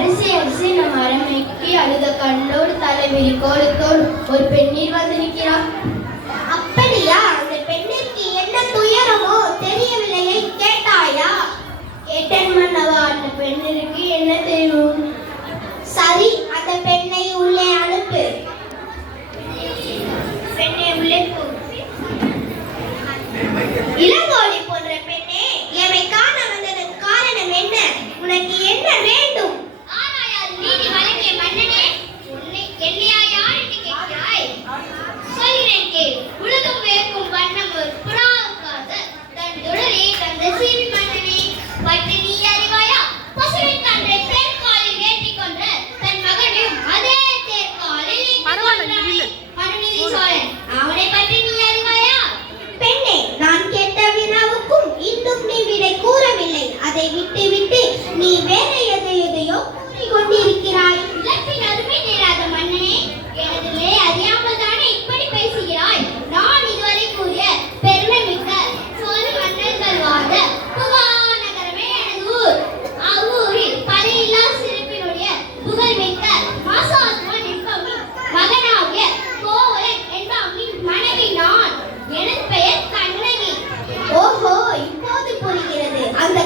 அரிசி அரிசி நம் அரமைக்கு அழுத கண்ணோடு தலைவிரி கோலத்தோடு ஒரு பெண்ணீர் வந்திருக்கிறார். அப்படியா? அந்த பெண்ணிற்கு என்ன துயரமோ தெரியவில்லையே, கேட்டாயா? கேட்டேன் மன்னவா. அந்த பெண்ணிற்கு என்ன தெரியும்? சரி, அந்த பெண்ணை உள்ளே அனுப்பு. பெண்ணை உள்ளே போ. இளங்கோடி போன்ற பெண்ணே, எமை காண வந்ததன் காரணம் என்ன? உனக்கு என்ன வேண்டும்? ஆனாயால் நீதி வழங்கிய மன்னனே, என்னையா யார் என்று கேட்கிறாய்? சொல்கிறேன் கேள். உலகம் வேர்க்கும் வண்ணம் ஒரு புறாவுக்காக தன் துடரை தந்த சீவி மன்னனே, பற்றி நீ அறிவாயா? பசுவின் கன்றை தேர்காலில் ஏற்றிக் கொன்ற தன் மகனையும் அதே தேர்காலில் மனுநீதி சோழன், அவனை பற்றி நீ அறிவாயா? பெண்ணே, நான் கேட்ட வினாவுக்கும் இன்னும் நீ விடை கூறவில்லை. அதை விட்டு விட்டு நீ வேற எதையோ கூறிக்கொண்டிருக்கிறாய். இழப்பின் அருமை நேராத மன்னனே, எனதுலே அறியாமல் தானே இப்படி பேசுகிறாய்? நான் இதுவரை கூறிய பெருமை மிக்க சோழ மன்னர்கள் வாழ்ந்த புகாநகரமே எனது ஊர். அவ்வூரில் படையில்லா சிறப்பினுடைய புகழ்மிக்க மாசாத்மன் என்பவனின் மகனாகிய கோவலன் என்பவனின் மனைவி நான். எனது பெயர் கண்ணகி. ஓஹோ, இப்போது புரிகிறது. அந்த